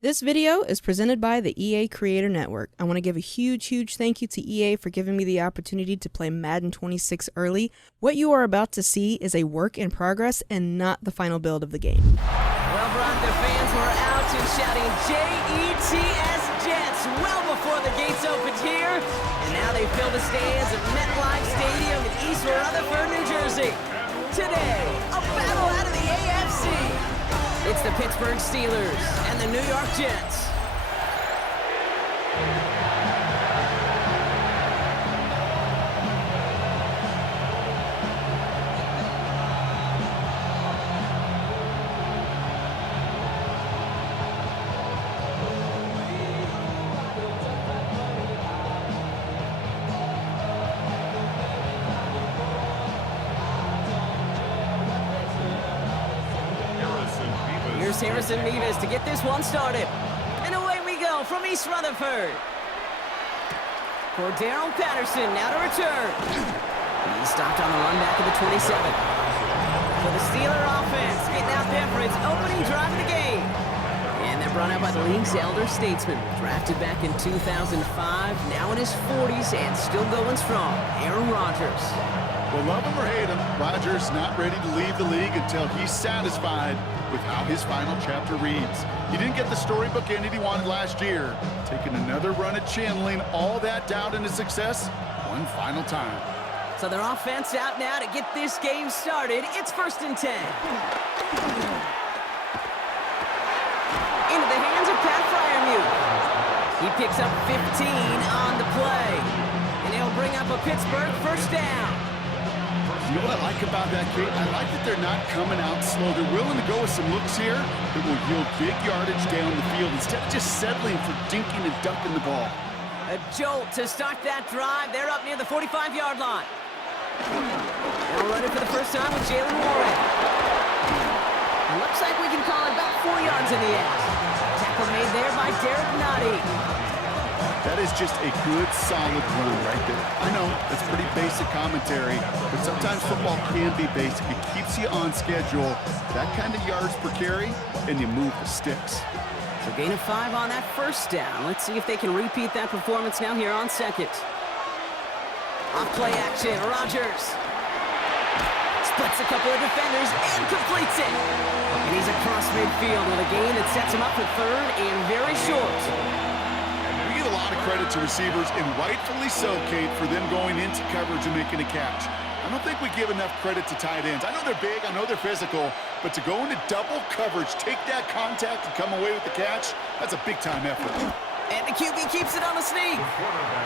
This video is presented by the EA Creator Network. I want to give a huge thank you to EA for giving me the opportunity to play Madden 26 early. What you are about to see is a work in progress and not the final build of the game. Well, Brock, the fans were out and shouting J-E-T-S Jets well before the gates opened here. And now they fill the stands at MetLife Stadium in East Rutherford, New Jersey. Today, a battle out of the AFC. It's the Pittsburgh Steelers and the New York Jets. Here's Harrison Nevis to get this one started. And away we go from East Rutherford. Cordero Patterson now to return. He stopped on the run back of the 27. For the Steeler offense, getting out there for its opening drive of the game. And they're brought out by the league's elder statesman. Drafted back in 2005, now in his 40s and still going strong. Aaron Rodgers. Well, love him or hate him, Rodgers not ready to leave the league until he's satisfied with how his final chapter reads. He didn't get the storybook ending he wanted last year. Taking another run at channeling all that doubt into success one final time. So their offense out now to get this game started. It's 1st and 10. Into the hands of Pat Fryermuth. He picks up 15 on the play. And he'll bring up a Pittsburgh first down. You know what I like about that, Kate? I like that they're not coming out slow. They're willing to go with some looks here that will yield big yardage down the field instead of just settling for dinking and dunking the ball. A jolt to start that drive. They're up near the 45-yard line. They'll run it for the first time with Jalen Warren. It looks like we can call it about 4 yards in the air. Tackle made there by Derek Nottie. That is just a good, solid run right there. I know, that's pretty basic commentary, but sometimes football can be basic. It keeps you on schedule, that kind of yards per carry, and you move the sticks. So gain of 5 on that first down. Let's see if they can repeat that performance now here on second. Off play action, Rodgers. Splits a couple of defenders and completes it. And he's across midfield with a gain that sets him up for 3rd and very short. We give a lot of credit to receivers, and rightfully so, Kate, for them going into coverage and making a catch. I don't think we give enough credit to tight ends. I know they're big, I know they're physical, but to go into double coverage, take that contact, and come away with the catch, that's a big-time effort. And the QB keeps it on the sneak.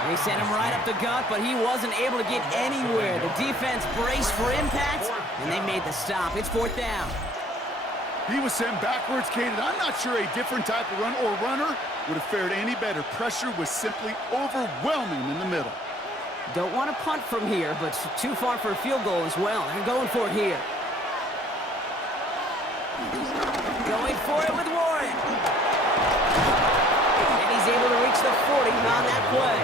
They sent him right up the gut, but he wasn't able to get anywhere. The defense braced for impact, and they made the stop. It's 4th down. He was sent backwards, Kate, and I'm not sure a different type of run or runner would have fared any better. Pressure was simply overwhelming in the middle. Don't want to punt from here, but too far for a field goal as well. They're going for it here. Going for it with Warren. And he's able to reach the 40 on that play.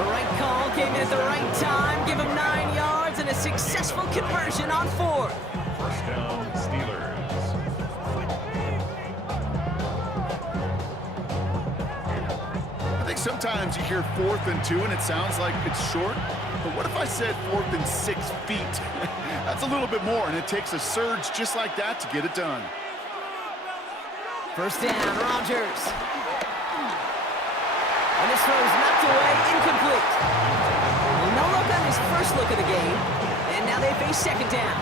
The right call came in at the right time. Give him 9 yards and a successful conversion on 4th. First down, Steelers. I think sometimes you hear 4th and 2 and it sounds like it's short, but what if I said 4th and 6 feet? That's a little bit more, and it takes a surge just like that to get it done. First down, Rodgers. And this throw is knocked away, incomplete. Well, no look on his first look of the game, and now they face 2nd down.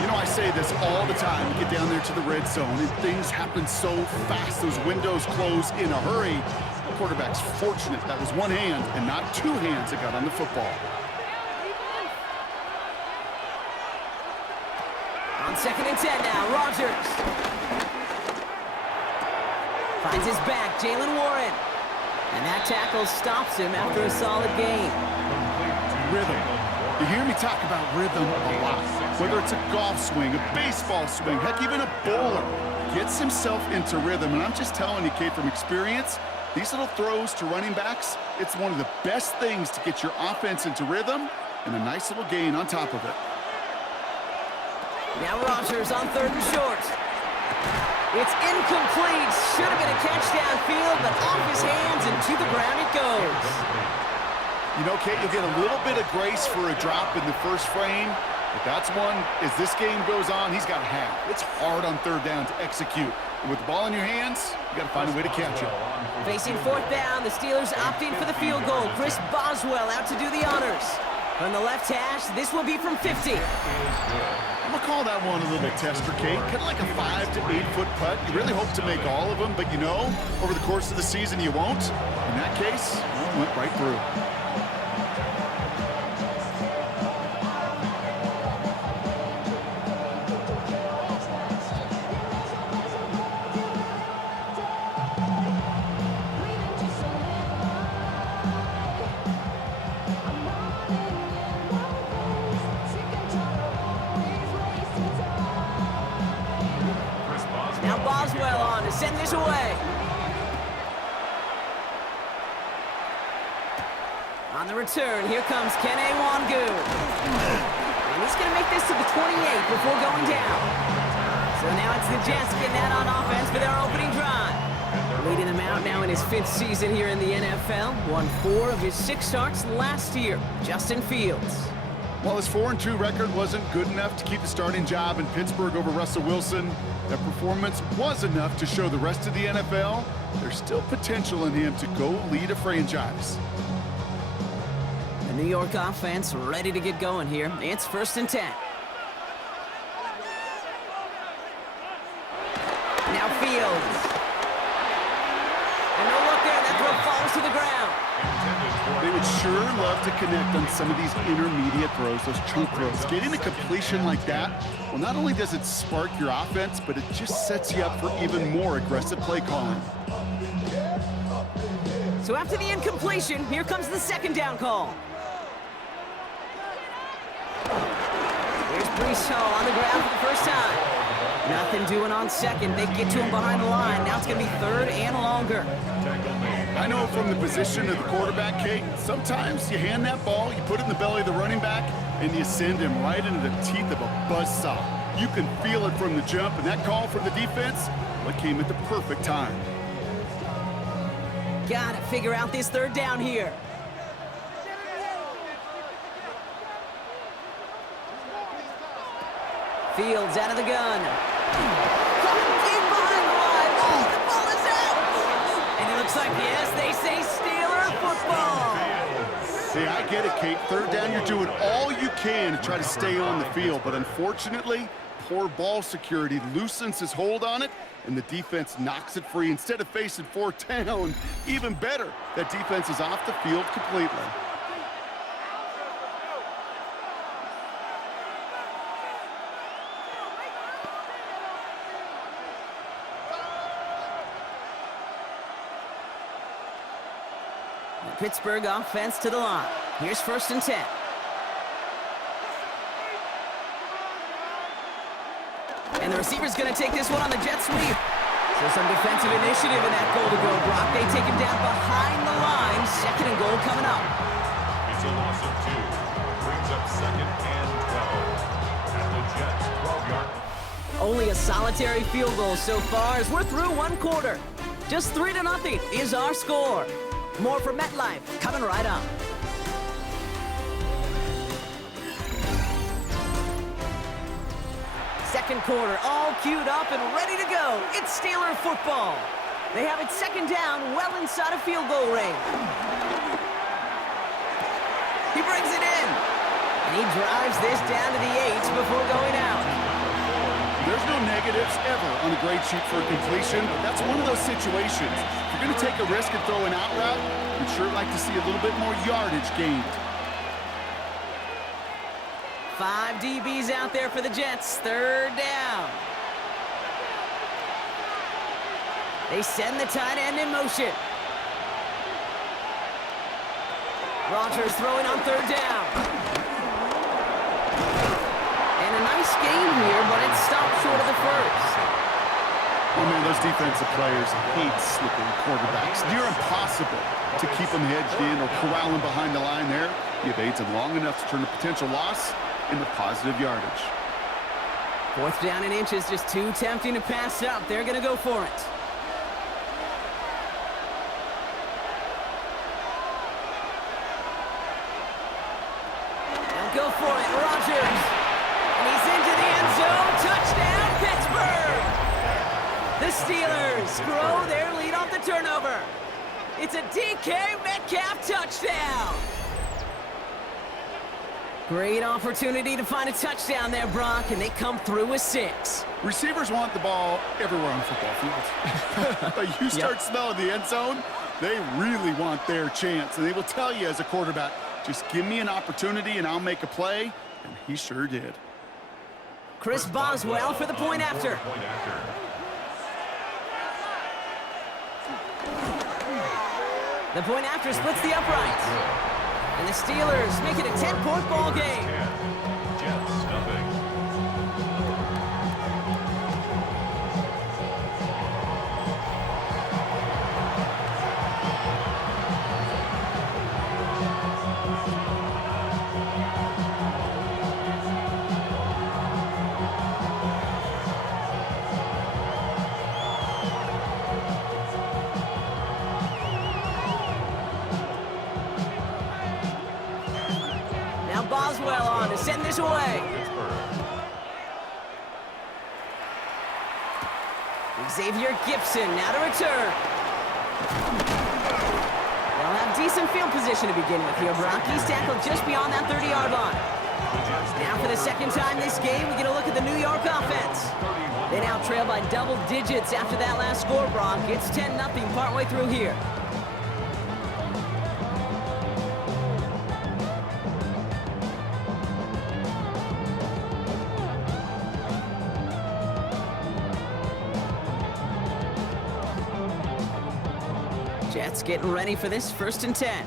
You know, I say this all the time. You get down there to the red zone, and things happen so fast. Those windows close in a hurry. The quarterback's fortunate that was one hand and not 2 hands that got on the football. On 2nd and 10 now, Rodgers. Finds his back, Jalen Warren. And that tackle stops him after a solid gain. Rhythm. You hear me talk about rhythm a lot. Whether it's a golf swing, a baseball swing, heck, even a bowler gets himself into rhythm. And I'm just telling you, Kate, from experience, these little throws to running backs, it's one of the best things to get your offense into rhythm and a nice little gain on top of it. Now Rodgers on 3rd and short. It's incomplete. Should have been a catch downfield, but off his hands and to the ground it goes. You know, Kate, you'll get a little bit of grace for a drop in the first frame, but that's one, as this game goes on, he's got to have. It's hard on third down to execute. And with the ball in your hands, you got to find a way to catch it. Facing fourth down, the Steelers opting for the field goal. Chris Boswell out to do the honors. From the left hash, this will be from 50. I'm going to call that one a little bit tester, Kate. Kind of like a 5 to 8 foot putt. You really hope to make all of them, but you know, over the course of the season, you won't. In that case, it went right through. Now Boswell on to send this away. On the return, here comes Kene Wangu. And he's going to make this to the 28 before going down. So now it's the Jets getting that on offense for their opening drive. Leading them out now in his 5th season here in the NFL. Won 4 of his 6 starts last year. Justin Fields. While his 4-2 record wasn't good enough to keep the starting job in Pittsburgh over Russell Wilson, that performance was enough to show the rest of the NFL there's still potential in him to go lead a franchise. The New York offense ready to get going here. It's 1st and 10. Now Fields. And no look there, that throw falls to the ground. They would sure love to connect on some of these intermediate throws, those chunk throws. Getting a completion like that, well, not only does it spark your offense, but it just sets you up for even more aggressive play calling. So after the incompletion, here comes the 2nd down call. Here's Brees Hall on the ground for the first time. Nothing doing on 2nd. They get to him behind the line. Now it's going to be 3rd and longer. I know from the position of the quarterback, Kate, sometimes you hand that ball, you put it in the belly of the running back, and you send him right into the teeth of a buzzsaw. You can feel it from the jump, and that call from the defense, well, it came at the perfect time. Gotta figure out this 3rd down here. Fields out of the gun. Coming deep behind the line. Oh, the ball is out. And it looks like, yes, they say Steeler football. See, I get it, Kate. 3rd down, you're doing all you can to try to stay on the field, but unfortunately, poor ball security loosens his hold on it, and the defense knocks it free. Instead of facing 4th down, even better, that defense is off the field completely. The Pittsburgh offense to the line. Here's 1st and 10. And the receiver's going to take this one on the jet sweep. So some defensive initiative in that goal to go block. They take him down behind the line. 2nd and goal coming up. It's a loss of 2. Brings up 2nd and 12. At the Jets' 12-yard. Only a solitary field goal so far as we're through 1 quarter. Just 3-0 is our score. More from MetLife coming right up. Second quarter, all queued up and ready to go. It's Steeler football. They have it 2nd down, well inside of field goal range. He brings it in. And he drives this down to the 8 before going out. There's no negatives ever on a grade sheet for a completion, but that's one of those situations. If you're going to take a risk and throw an out route, we'd sure like to see a little bit more yardage gained. 5 DBs out there for the Jets. 3rd down. They send the tight end in motion. Rodgers throwing on 3rd down. And a nice game here, but it stopped short of the 1st. Oh man, those defensive players hate slipping quarterbacks. Near impossible to keep them hedged in or corral them behind the line there. You evade them long enough to turn a potential loss into positive yardage. 4th down and inches, just too tempting to pass up. They're going to go for it. They'll go for it. Rodgers. And he's into the end zone. Touchdown, Pittsburgh! The Steelers grow their lead off the turnover. It's a DK Metcalf touchdown. Great opportunity to find a touchdown there, Brock, and they come through with 6. Receivers want the ball everywhere on the football field. But you start smelling the end zone, they really want their chance. And they will tell you as a quarterback, just give me an opportunity and I'll make a play. And he sure did. Chris Boswell for the point after. The point after splits the uprights. And the Steelers make it a 10-point ball game. Jets, nothing. Boswell on to send this away. Xavier Gibson now to return. They'll have decent field position to begin with here, Brock. He's tackled just beyond that 30-yard line. Now for the second time this game, we get a look at the New York offense. They now trail by double digits after that last score, Brock. It's 10-0 partway through here. Jets getting ready for this 1st and 10.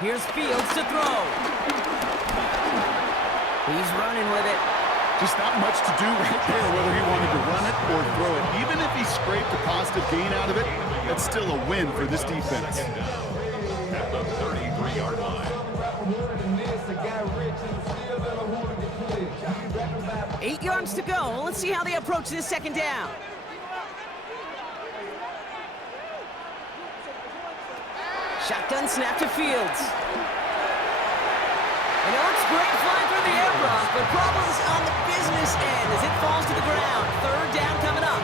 Here's Fields to throw. He's running with it. Just not much to do right there, whether he wanted to run it or throw it. Even if he scraped a positive gain out of it, that's still a win for this defense. At the 33-yard line. 8 yards to go. Let's see how they approach this 2nd down. Shotgun snap to Fields. And it looks great flying through the air, Brock, but problems on the business end as it falls to the ground. 3rd down coming up.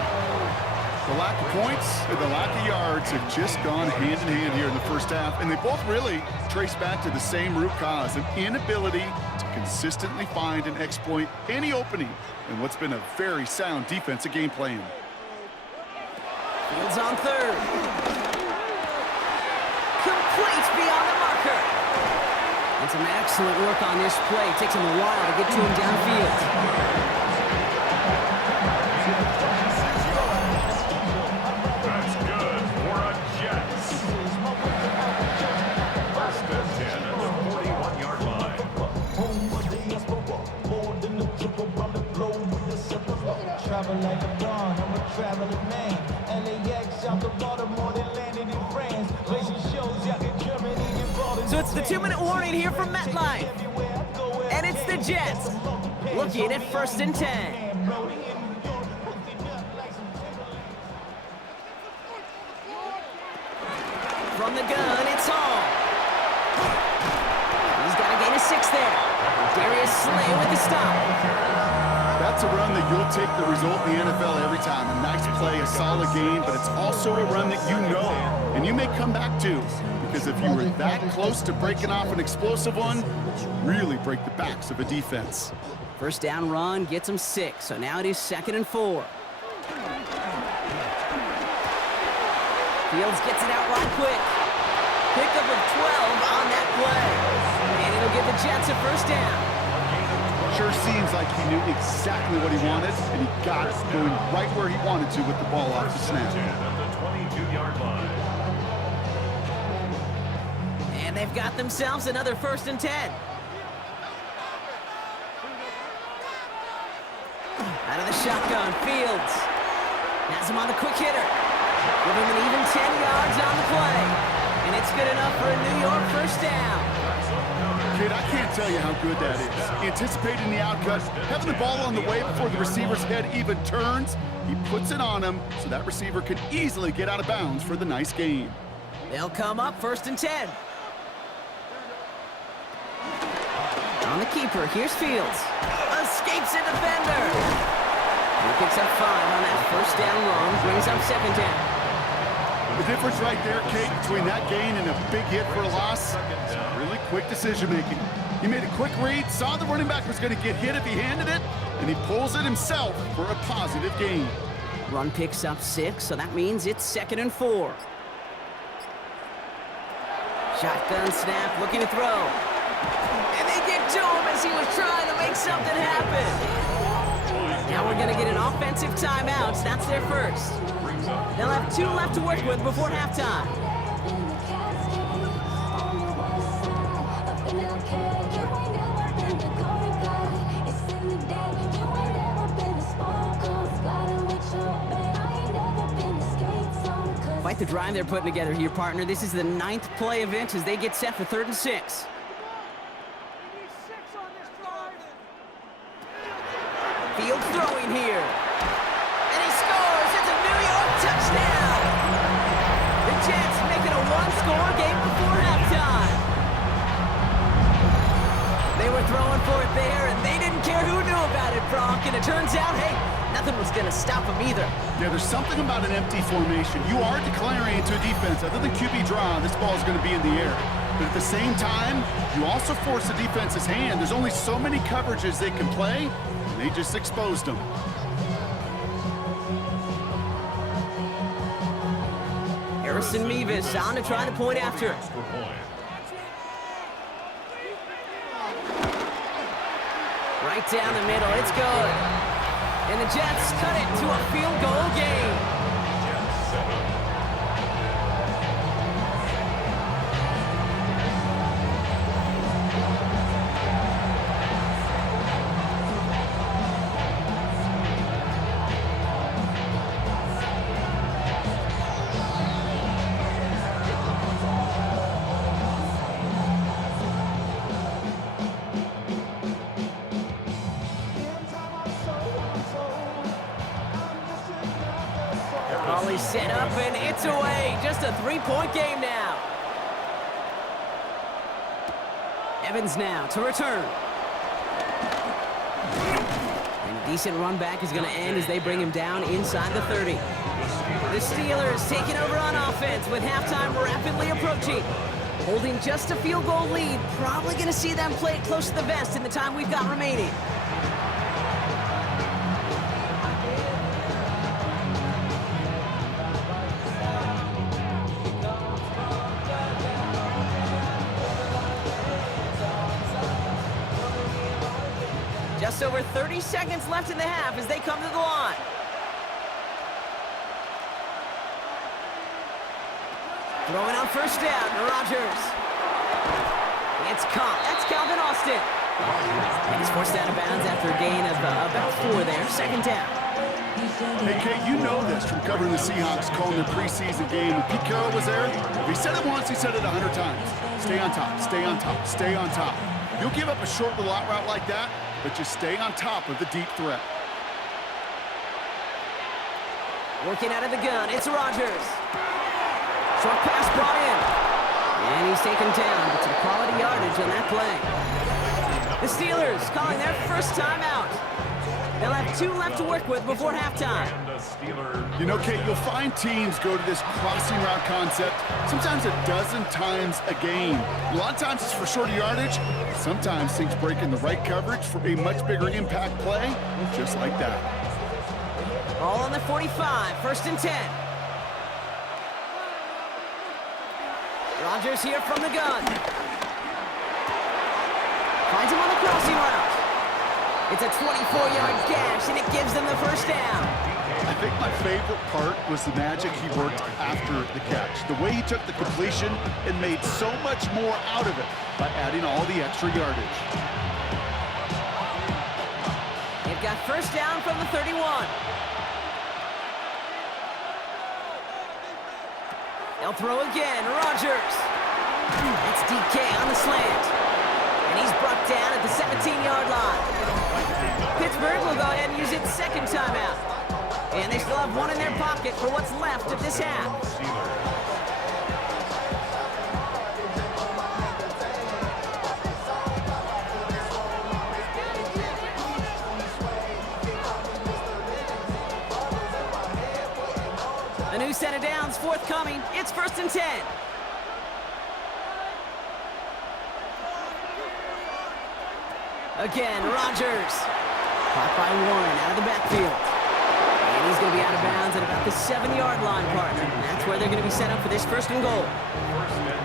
The lack of points and the lack of yards have just gone hand in hand here in the 1st half, and they both really trace back to the same root cause, an inability to consistently find and exploit any opening in what's been a very sound defensive game plan. Fields on 3rd. Complete beyond the marker. And some excellent work on this play. It takes him a while to get to him downfield. That's good for a Jets. 1st and 10 at the 41-yard line. Travel like a bond, I'm a traveling man. LAX out the Baltimore, they landed in France. Racing shows out in Germany. So it's the 2-minute warning here from MetLife. And it's the Jets looking at 1st and 10. From the gun, it's Hall. He's got to gain a 6 there. Darius Slay with the stop. That's a run that you'll take the result in the NFL every time. A nice play, a solid game, but it's also a run that you know and you may come back to. Because if you were that close to breaking off an explosive one, really break the backs of a defense. 1st down run gets him 6, so now it is 2nd and 4. Fields gets it out right quick. Pickup of 12 on that play. And it'll give the Jets a 1st down. Sure seems like he knew exactly what he wanted, and he got it going right where he wanted to with the ball off the snap. At the 22-yard line. And they've got themselves another 1st and 10. Out of the shotgun, Fields has him on the quick hitter. Give him an even 10 yards on the play. And it's good enough for a New York 1st down. Kid, I can't tell you how good that is. Anticipating the outcut, having the ball on the way before the receiver's head even turns, he puts it on him so that receiver can easily get out of bounds for the nice gain. They'll come up 1st and 10. On the keeper, here's Fields. Escapes a defender. He picks up 5 on that 1st down long, brings up 2nd down. The difference right there, Kate, between that gain and a big hit for a loss, really quick decision-making. He made a quick read, saw the running back was going to get hit if he handed it, and he pulls it himself for a positive gain. Run picks up 6, so that means it's 2nd and 4. Shotgun snap, looking to throw. And they get to him as he was trying to make something happen. Now we're going to get an offensive timeout. That's their first. They'll have 2 left to work with before halftime. Quite the drive they're putting together here, partner. This is the 9th play of it as they get set for 3rd and 6. Field throwing here. And he scores. It's a New York touchdown. The Jets make it a 1-score game before halftime. They were throwing for it there, and they didn't care who knew about it, Bronk. And it turns out, hey, nothing was going to stop them either. Yeah, there's something about an empty formation. You are declaring into a defense. Other than QB draw, this ball is going to be in the air. But at the same time, you also force the defense's hand. There's only so many coverages they can play, and they just exposed them. Harrison Mevis on to try the point after. Right down the middle, it's good. And the Jets cut it to a field goal game. He's set up and it's away. Just a 3-point game now. Evans now to return. And a decent run back is going to end as they bring him down inside the 30. The Steelers taking over on offense with halftime rapidly approaching. Holding just a field goal lead. Probably going to see them play it close to the vest in the time we've got remaining. Just over 30 seconds left in the half as they come to the line. Throwing on 1st down, Rodgers. It's caught. That's Calvin Austin. And he's forced out of bounds after a gain of about 4 there. 2nd down. Hey, Kate, you know this from covering the Seahawks, calling their preseason game. When Pete Carroll was there, if he said it once, he said it 100 times. Stay on top, stay on top, stay on top. You'll give up a short little out route like that, but just stay on top of the deep threat. Working out of the gun, it's Rodgers. Short pass brought in. And he's taken down, but some quality yardage on that play. The Steelers calling their first timeout. They'll have 2 left to work with before halftime. You know, Kate, you'll find teams go to this crossing route concept sometimes a dozen times a game. A lot of times it's for shorter yardage. Sometimes things break in the right coverage for a much bigger impact play, just like that. Ball on the 45, 1st and 10. Rodgers here from the gun. Finds him on the crossing route. It's a 24-yard gash, and it gives them the 1st down. I think my favorite part was the magic he worked after the catch. The way he took the completion and made so much more out of it by adding all the extra yardage. They've got 1st down from the 31. They'll throw again. Rodgers. That's DK on the slant. And he's brought down at the 17-yard line. Pittsburgh will go ahead and use its second timeout. And they still have one in their pocket for what's left of this half. A new set of downs forthcoming. It's 1st and 10. Again, Rodgers. Caught by Warren out of the backfield. And he's going to be out of bounds at about the 7-yard line, partner. And that's where they're going to be set up for this 1st and goal.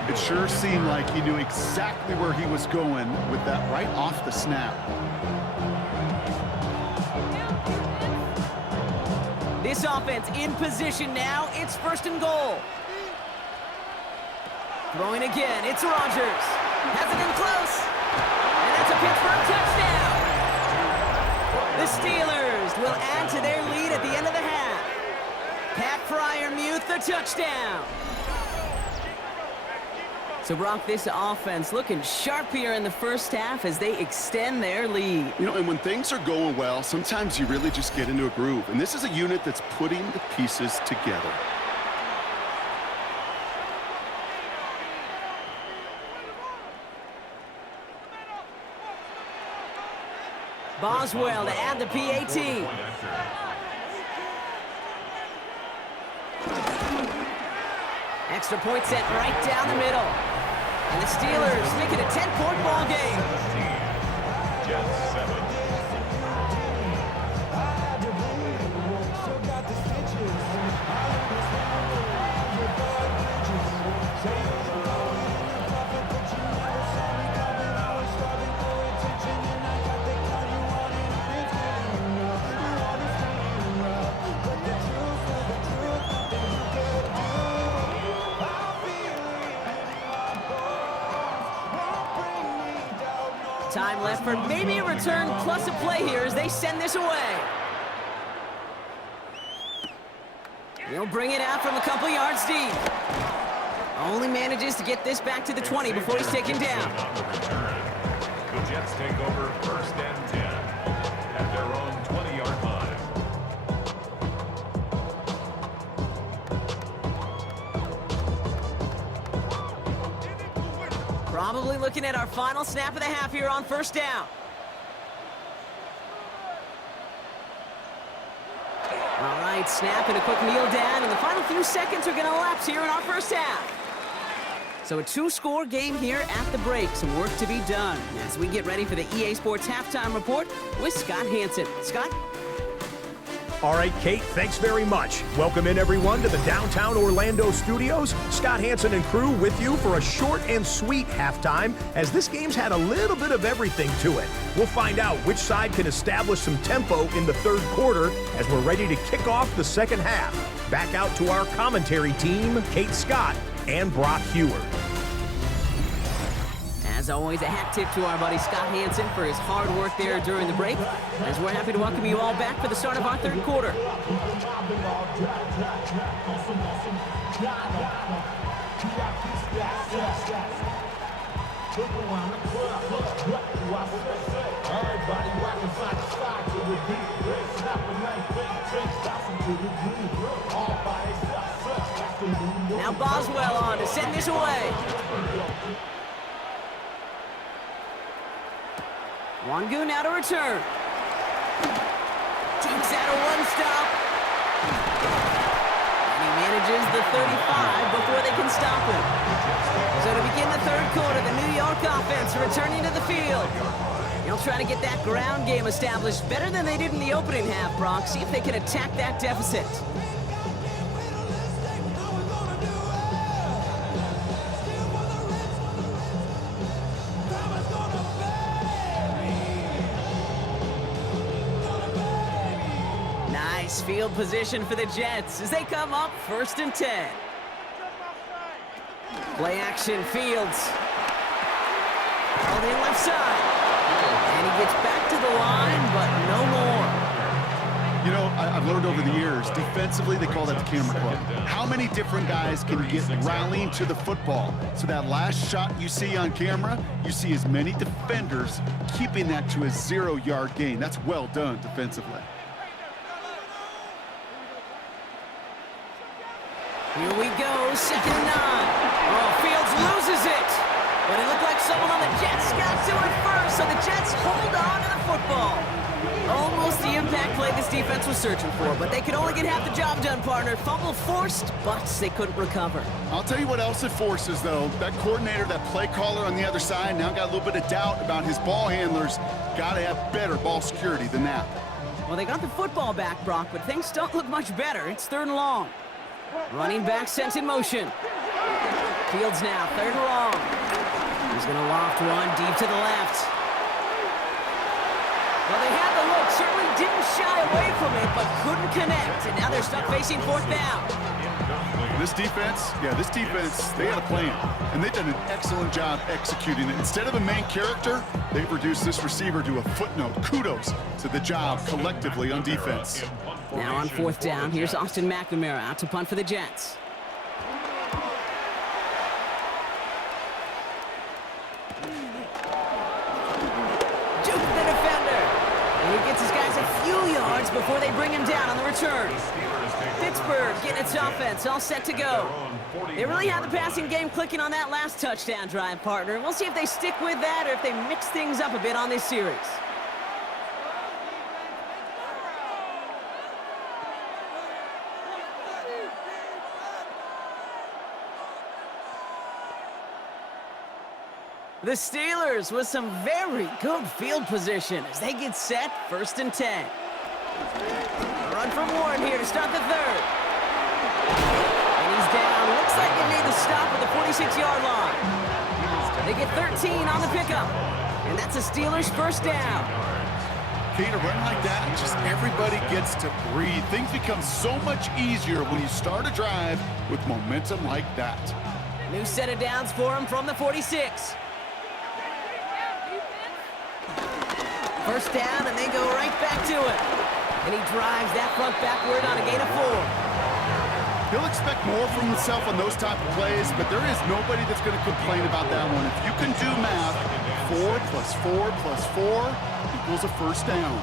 It sure seemed like he knew exactly where he was going with that right off the snap. This offense in position now. It's 1st and goal. Throwing again. It's Rodgers. Has it in close. And that's a Pittsburgh touchdown. The Steelers will add to their lead at the end of the half. Pat Fryermuth, the touchdown. So, Brock, this offense looking sharp here in the first half as they extend their lead. You know, and when things are going well, sometimes you really just get into a groove. And this is a unit that's putting the pieces together. Boswell to add the PAT. Extra point set right down the middle. And the Steelers make it a 10-point ball game. Jets 7. Time left for maybe a return plus a play here as they send this away. He'll bring it out from a couple yards deep. Only manages to get this back to the 20 before he's taken down. The Jets take over 1st and 10 at their own 20-yard line. Probably looking at our final snap of the half here on 1st down. All right, snap and a quick kneel down, and the final few seconds are going to elapse here in our first half. So a 2-score game here at the break. Some work to be done as we get ready for the EA Sports Halftime Report with Scott Hansen. Scott? All right, Kate, thanks very much. Welcome in, everyone, to the downtown Orlando studios. Scott Hansen and crew with you for a short and sweet halftime, as this game's had a little bit of everything to it. We'll find out which side can establish some tempo in the 3rd quarter as we're ready to kick off the 2nd half. Back out to our commentary team, Kate Scott and Brock Hewer. As always, a hat tip to our buddy Scott Hansen for his hard work there during the break, as we're happy to welcome you all back for the start of our 3rd quarter. Now Boswell on to send this away. Wangu now to return. Takes out a one-stop. And he manages the 35 before they can stop him. So to begin the 3rd quarter, the New York offense returning to the field. They'll try to get that ground game established better than they did in the opening half, Brock. See if they can attack that deficit. Nice field position for the Jets as they come up 1st and 10. Play action, Fields. Called in left side. And he gets back to the line, but no more. You know, I've learned over the years, defensively, they call that the camera club. How many different guys can you get rallying to the football? So that last shot you see on camera, you see as many defenders keeping that to a 0-yard gain. That's well done defensively. Here we go, 2nd and 9. Oh, Fields loses it. But it looked like someone on the Jets got to it first, so the Jets hold on to the football. Almost the impact play this defense was searching for, but they could only get half the job done, partner. Fumble forced, but they couldn't recover. I'll tell you what else it forces, though. That coordinator, that play caller on the other side, now got a little bit of doubt about his ball handlers. Got to have better ball security than that. Well, they got the football back, Brock, but things don't look much better. It's 3rd and long. Running back sent in motion. Fields now, 3rd and long. He's going to loft one deep to the left. Well, they had the look, certainly didn't shy away from it, but couldn't connect. And now they're stuck facing 4th down. This defense, they had a plan. And they've done an excellent job executing it. Instead of a main character, they've reduced this receiver to a footnote. Kudos to the job collectively on defense. Now on 4th down, here's Austin McNamara out to punt for the Jets. Juke the defender. And he gets his guys a few yards before they bring him down on the return. Pittsburgh getting its offense all set to go. They really had the passing game clicking on that last touchdown drive, partner. We'll see if they stick with that or if they mix things up a bit on this series. The Steelers with some very good field position as they get set, 1st and 10. A run from Warren here to start the 3rd. And he's down. Looks like they made the stop at the 46-yard line. They get 13 on the pickup. And that's the Steelers' 1st down. Okay, to run like that, just everybody gets to breathe. Things become so much easier when you start a drive with momentum like that. New set of downs for him from the 46. 1st down, and they go right back to it. And he drives that front backward on a gain of 4. He'll expect more from himself on those type of plays, but there is nobody that's going to complain about that one. If you can do math, 4 plus 4 plus 4 equals a 1st down.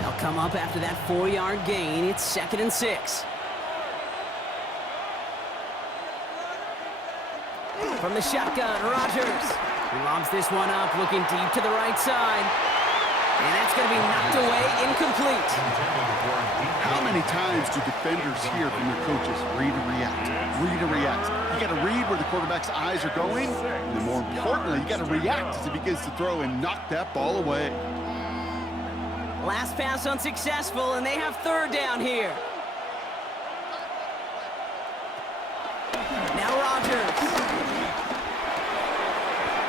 They'll come up after that 4-yard gain. It's 2nd and 6. From the shotgun, Rodgers. He lobs this one up, looking deep to the right side. And that's going to be knocked away, incomplete. How many times do defenders hear from their coaches, read and react, read and react? You got to read where the quarterback's eyes are going, and then more importantly, you got to react as he begins to throw and knock that ball away. Last pass unsuccessful, and they have 3rd down here. Now Rodgers.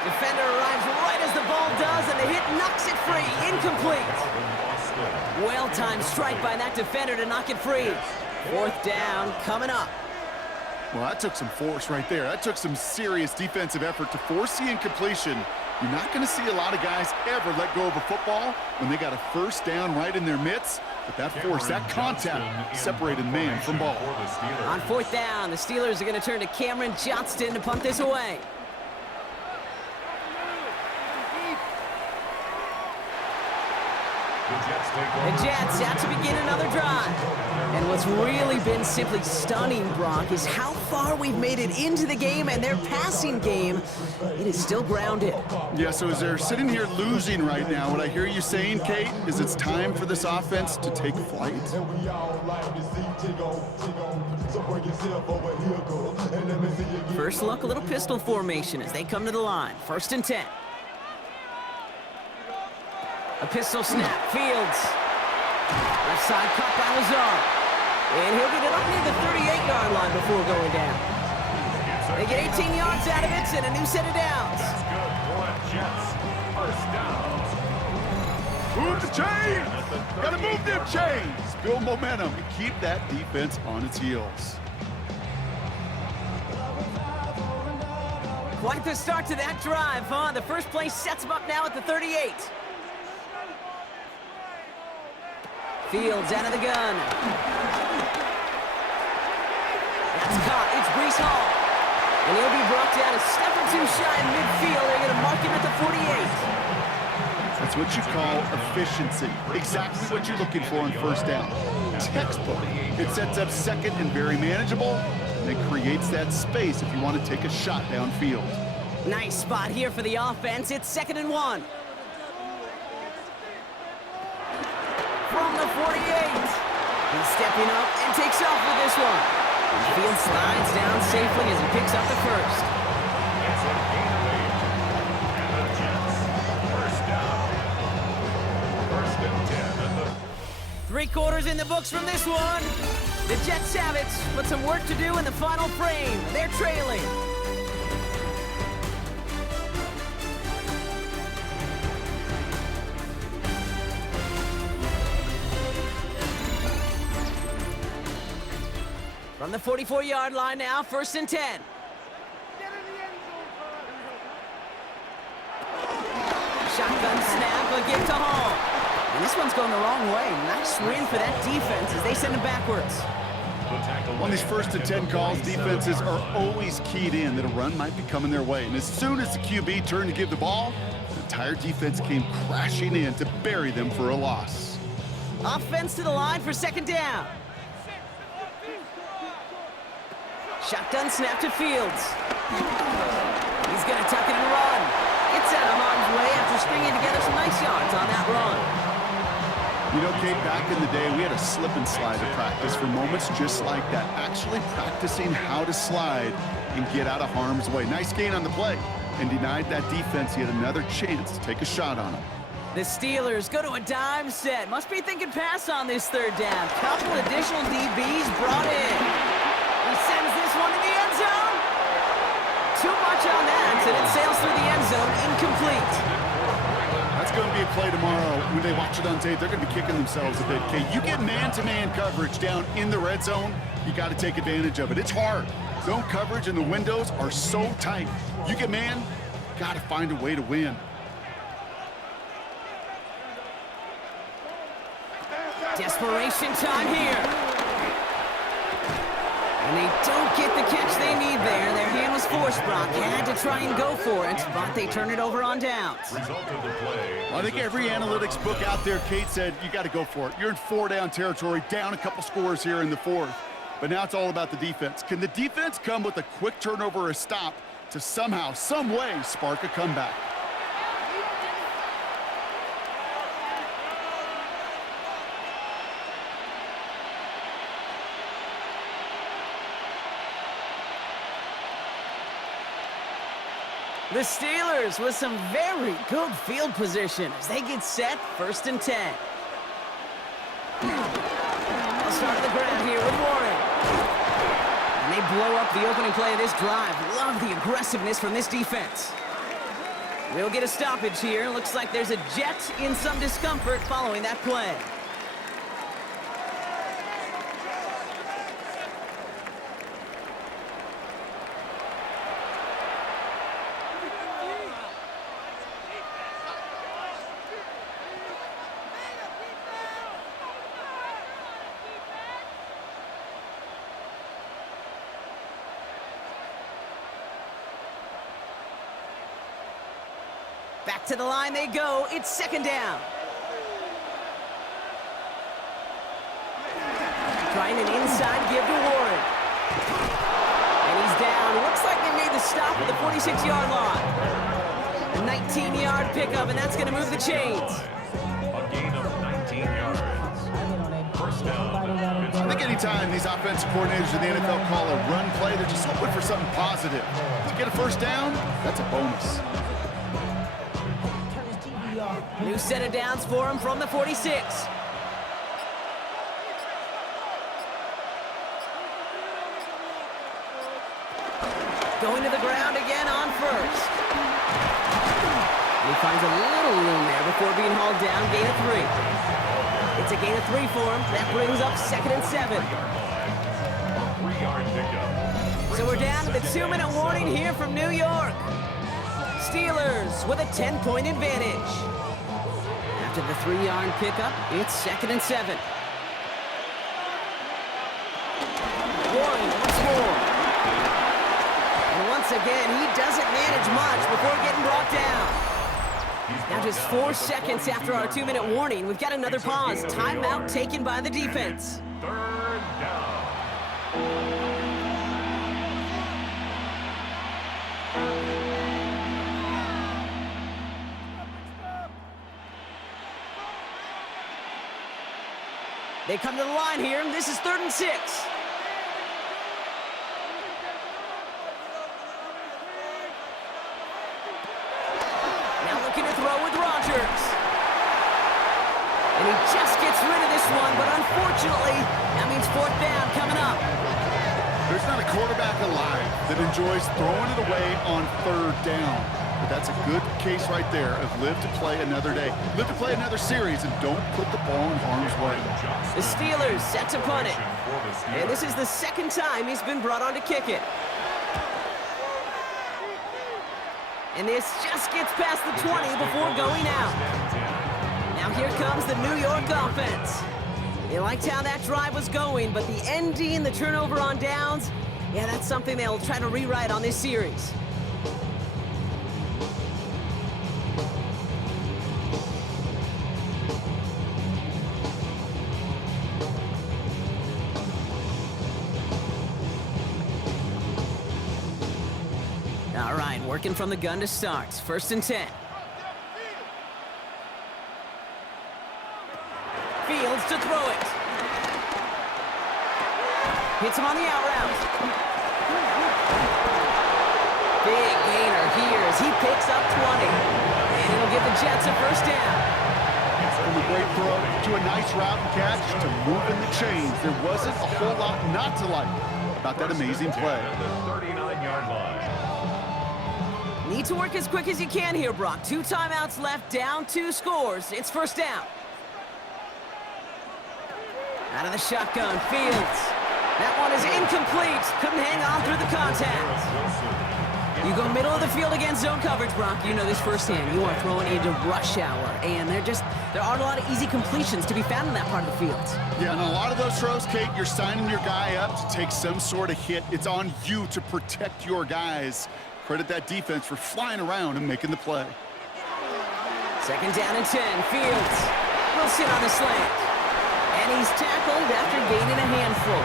Defender arrives right as the ball does, and the hit knocks it free. Incomplete. Well-timed strike by that defender to knock it free. 4th down coming up. Well, that took some force right there. That took some serious defensive effort to force the incompletion. You're not going to see a lot of guys ever let go of a football when they got a 1st down right in their midst. But that force, that contact, separated man from ball. On 4th down, the Steelers are going to turn to Cameron Johnston to punt this away. The Jets out to begin another drive. And what's really been simply stunning, Brock, is how far we've made it into the game, and their passing game, it is still grounded. Yeah, so as they're sitting here losing right now, what I hear you saying, Kate, is it's time for this offense to take flight. First look, a little pistol formation as they come to the line. 1st and 10. A pistol snap, Fields. Left side caught by Lazard. And he'll get it up near the 38-yard line before going down. They get 18 yards out of it and a new set of downs. Move the chains! Gotta move them chains! Build momentum and keep that defense on its heels. Quite the start to that drive, huh? The first play sets him up now at the 38. Fields out of the gun. That's caught. It's Brees Hall. And he'll be brought down a step or two shy in midfield. They're going to mark him at the 48. That's what you call efficiency. Exactly what you're looking for on first down. Textbook. It sets up second and very manageable, and it creates that space if you want to take a shot downfield. Nice spot here for the offense. It's 2nd and 1. From the 48. He's stepping up and takes off with this one. Field slides down safely as he picks up the first. It's a gain of 8. And the Jets, first down. 1st and 10 at the 3 quarters in the books from this one. The Jets have it, but some work to do in the final frame. They're trailing. From the 44-yard line now, 1st and 10. Shotgun snap, a give to Hall. And this one's going the wrong way. Nice win for that defense as they send it backwards. On these 1st and 10 calls, defenses are always keyed in that a run might be coming their way. And as soon as the QB turned to give the ball, the entire defense came crashing in to bury them for a loss. Offense to the line for 2nd down. Shotgun snap to Fields. He's going to tuck it and run. Gets out of harm's way after stringing together some nice yards on that run. You know, Kate, back in the day, we had a slip and slide at practice for moments just like that. Actually practicing how to slide and get out of harm's way. Nice gain on the play, and denied that defense yet another chance to take a shot on him. The Steelers go to a dime set. Must be thinking pass on this 3rd down. Couple additional DBs brought in. He sends this one in the end zone. Too much on that, and it sails through the end zone, incomplete. That's going to be a play tomorrow. When they watch it on tape, they're going to be kicking themselves a bit. Okay, you get man-to-man coverage down in the red zone, you got to take advantage of it. It's hard. Zone coverage and the windows are so tight. You get man, got to find a way to win. Desperation time here. And they don't get the catch they need there. Their hand was forced, Brock. Had to try and go for it, but they turn it over on downs. result of the play. I think every analytics book out there, Kate, said you got to go for it. You're in 4-down territory, down a couple scores here in the 4th. But now it's all about the defense. Can the defense come with a quick turnover or a stop to somehow, some way, spark a comeback? The Steelers with some very good field position as they get set, 1st and 10. They'll start at the ground here with Warren. And they blow up the opening play of this drive. Love the aggressiveness from this defense. We'll get a stoppage here. Looks like there's a Jet in some discomfort following that play. Back to the line they go. It's 2nd down. Trying an inside give to Warren. And he's down. Looks like they made the stop at the 46-yard line. A 19-yard pickup, and that's going to move the chains. A gain of 19 yards. 1st down. I think anytime these offensive coordinators in the NFL call a run play, they're just hoping for something positive. To get a 1st down, that's a bonus. New set of downs for him from the 46. Going to the ground again on 1st. He finds a little room there before being hauled down, gain of 3. It's a gain of 3 for him. That brings up 2nd and 7. A 3-yard pickup. So we're down to the 2-minute warning here from New York. Steelers with a 10-point advantage. After the 3-yard pickup, it's 2nd and 7. Once again, he doesn't manage much before getting brought down. Now just 4 seconds after our 2-minute warning, we've got another pause. Timeout taken by the defense. Third down. They come to the line here. This is 3rd and 6. Now looking to throw with Rodgers. And he just gets rid of this one, but unfortunately, that means 4th down coming up. There's not a quarterback alive that enjoys throwing it away on 3rd down. But that's a good case right there of live to play another day. Live to play another series and don't put the ball in harm's way. The Steelers set to punt it. And this is the 2nd time he's been brought on to kick it. And this just gets past the 20 before going out. Now here comes the New York offense. They liked how that drive was going, but the ending, the turnover on downs, yeah, that's something they'll try to rewrite on this series. All right, working from the gun to start. 1st and 10. Fields to throw it. Hits him on the out route. Big gainer here as he picks up 20. And it'll give the Jets a 1st down. From a great throw to a nice route and catch to moving the chains. There wasn't a whole lot not to like about that amazing play. The 39-yard line. Need to work as quick as you can here, Brock. 2 timeouts left, down 2 scores. It's 1st down. Out of the shotgun, Fields. That one is incomplete. Couldn't hang on through the contact. You go middle of the field against zone coverage, Brock. You know this firsthand. You are throwing into rush hour, and there aren't a lot of easy completions to be found in that part of the field. Yeah, and a lot of those throws, Kate, you're signing your guy up to take some sort of hit. It's on you to protect your guys. Credit that defense for flying around and making the play. 2nd down and 10. Fields will sit on the slant. And he's tackled after gaining a handful.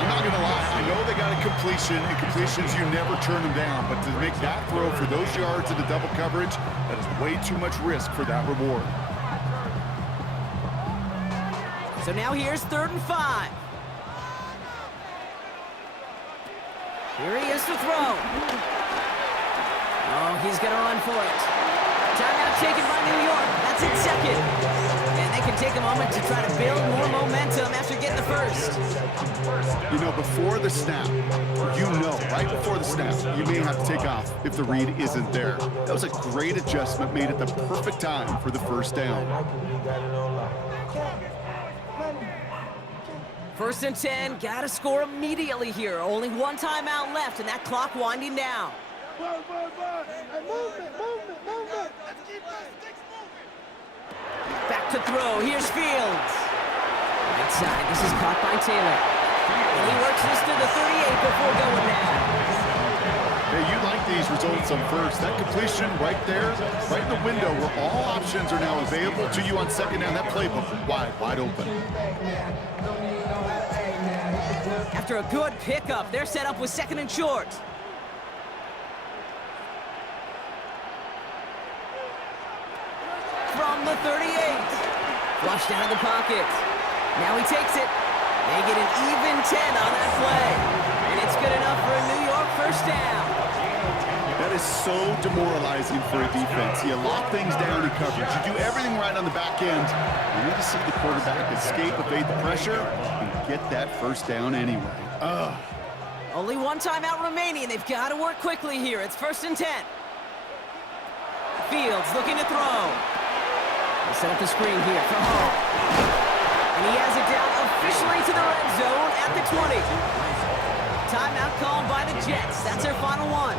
I'm not going to lie. I know they got a completion, and completions, you never turn them down. But to make that throw for those yards in the double coverage, that is way too much risk for that reward. So now here's 3rd and 5. Here he is to throw. Oh, he's going to run for it. Timeout taken by New York. That's in 2nd. And they can take a moment to try to build more momentum after getting the 1st. You know, before the snap, right before the snap, you may have to take off if the read isn't there. That was a great adjustment made at the perfect time for the 1st down. 1st and 10, gotta score immediately here. Only 1 timeout left, and that clock winding down. Back to throw, here's Fields. Right side, this is caught by Taylor. And he works this to the 38 before going down. Hey, you like these results on 1st. That completion right there, right in the window where all options are now available to you on 2nd down. That playbook wide open. After a good pickup, they're set up with 2nd and short. From the 38. Flushed out of the pocket. Now he takes it. They get an even 10 on that play. And it's good enough for a New York 1st down. That is so demoralizing for a defense. You lock things down in coverage. You do everything right on the back end. You need to see the quarterback escape, evade the pressure, and get that 1st down anyway. Only 1 timeout remaining. They've got to work quickly here. It's 1st and 10. Fields looking to throw. They set up the screen here for Hall. And he has it down officially to the red zone at the 20. Timeout called by the Jets. That's their final one.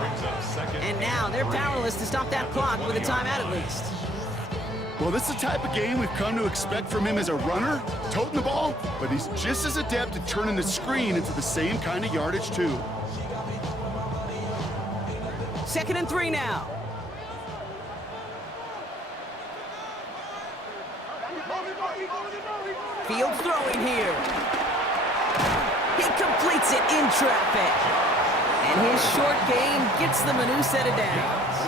And now they're powerless to stop that clock with a timeout at least. Well, this is the type of game we've come to expect from him as a runner, toting the ball, but he's just as adept at turning the screen into the same kind of yardage, too. 2nd and 3 now. Fields throwing here. He completes it in traffic. And his short gain gets them a new set of downs.